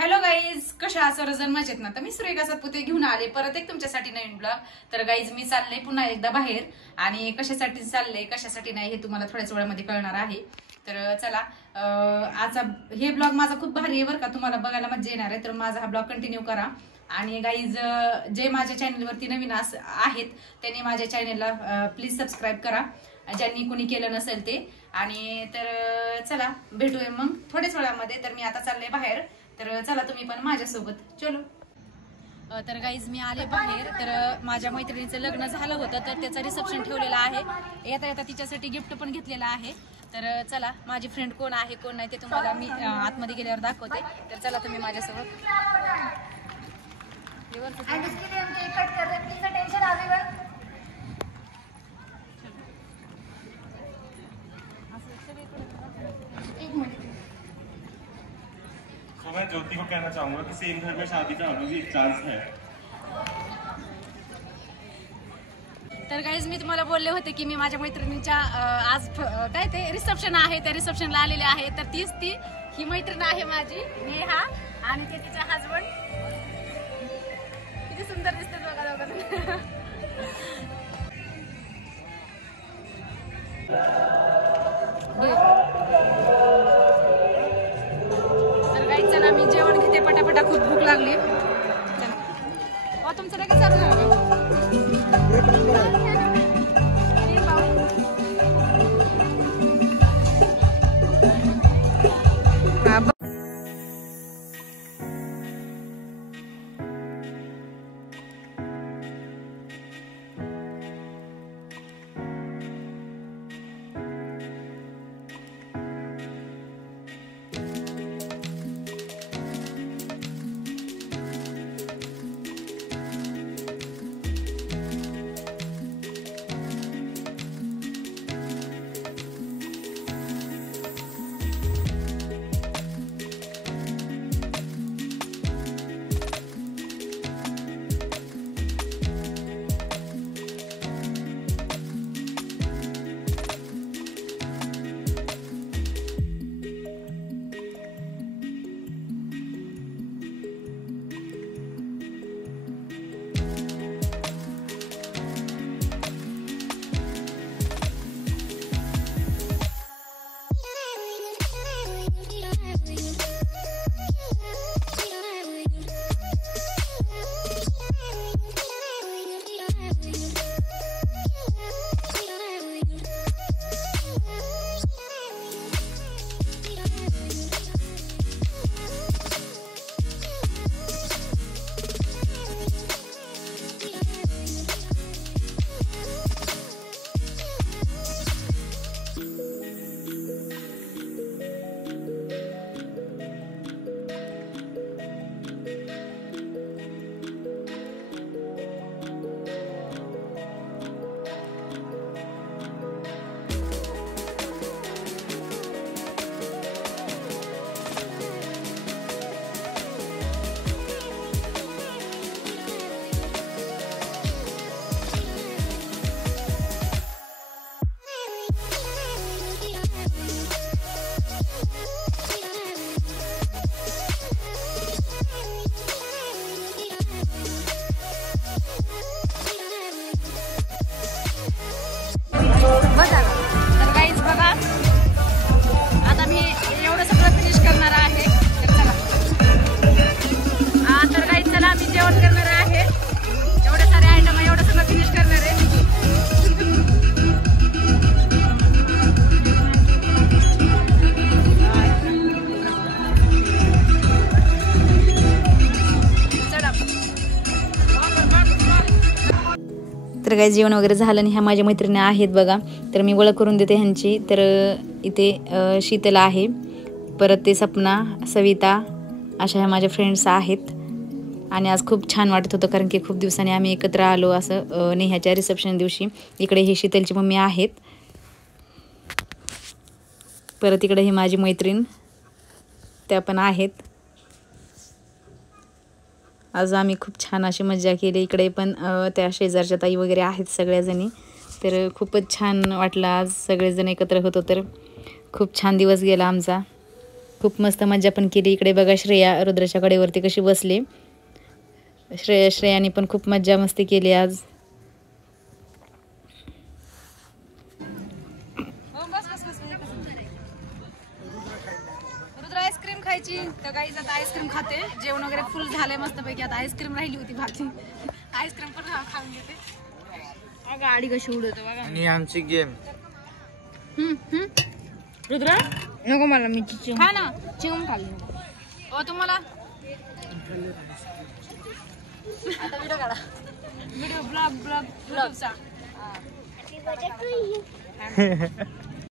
Hello guys, कशा आहात सर्वजण? मजेत ना? तर मी सुरेखा सातपुते घेऊन आले परत एक तुमच्यासाठी नवीन ब्लॉग. तर गाईज मी चालले पुन्हा एकदा बाहेर आणि कशासाठी चालले कशासाठी नाही हे तुम्हाला थोड्याच वेळामध्ये कळणार आहे. तर चला, आजचा हे ब्लॉग माझा खूप भारी आहे बरं का, तुम्हाला बघायला मजा येणार आहे. तर माझा हा ब्लॉग कंटिन्यू करा. आणि गाईज, जे माझ्या चॅनलवरती नवीन आहेत त्यांनी माझ्या चॅनलला प्लीज सबस्क्राईब करा, ज्यांनी कुणी केलं नसेल ते. आणि तर चला भेटूया मग थोड्याच वेळामध्ये. तर मी आता चालले बाहेर, तर चला तुम्ही पण माझ्यासोबत चलो. तर गाईज मी आले बाहेर. तर माझ्या मैत्रिणीचं लग्न झालं होतं, तर त्याचं रिसेप्शन ठेवलेलं आहे. येता येता तिच्यासाठी गिफ्ट पण घेतलेलं आहे. तर चला, माझी फ्रेंड कोण आहे कोण नाही ते तुम्हाला मी आतमध्ये गेल्यावर दाखवते. तर चला तुम्ही माझ्यासोबत. तो मैं ज्योति को कहना चाहूंगा कि सेम घर में शादी का अभी भी एक चांस है. तर गाईज मी तुम्हाला बोलले होते की मी माझ्या मैत्रिणीच्या आज काय ते रिसेप्शन आहे, त्या रिसेप्शनला आलेले आहे. तर तीच ही मैत्रीण आहे माझी नेहा, आणि ते तिचा हजबंड. किती सुंदर दिसते बघा दोघं. तर गाईज चला, मी जेवण घेते पटापटा, खूप भूक लागली. तुमचं लगेच चालू झालं. तर गाईज बघा, आता मी एवढं सगळं फिनिश करणार आहे. तर चला, तर गाईज चला, मी जेवण करणार आहे. एवढे सारे आयटम आहे, एवढं सगळं फिनिश करणार आहे. तर काही जेवण वगैरे झालं आणि ह्या माझ्या मैत्रिणी आहेत बघा. तर मी ओळख करून देते ह्यांची. तर इथे शीतला आहे, परत ते सपना, सविता, अशा ह्या माझ्या फ्रेंड्स आहेत. आणि आज खूप छान वाटत होतं, कारण की खूप दिवसांनी आम्ही एकत्र आलो असं नेहाच्या रिसेप्शन दिवशी. इकडे ही शीतलची मम्मी आहेत, परत इकडे ही माझी मैत्रीण त्या पण आहेत. आज आम्ही खूप छान अशी मज्जा केली. इकडे पण त्या शेजारच्या ताई वगैरे आहेत सगळ्याजणी. तर खूपच छान वाटलं आज सगळेजण एकत्र होतो. तर खूप छान दिवस गेला आमचा. खूप मस्त मजा पण केली. इकडे बघा श्रेया रुद्राच्या कडेवरती कशी बसली. श्रेयाने पण खूप मज्जा मस्ती केली आज. रुद्र आईस्क्रीम खायची तर गाईज आता आईस्क्रीम खाते. जेवण वगैरे फुल झालंय मस्तपैकी. आता आईस्क्रीम राहिली होती भाजी, आईस्क्रीम पण खाऊन घेते. गाडी कशी उडवतो बघा. आणि आमची गेम रुद्र नको मला, मी खा ना. चिंगम खाल्ली. ओ तुम्हाला आता व्हिडिओ काढा. Video blog blog ब्लॉगचा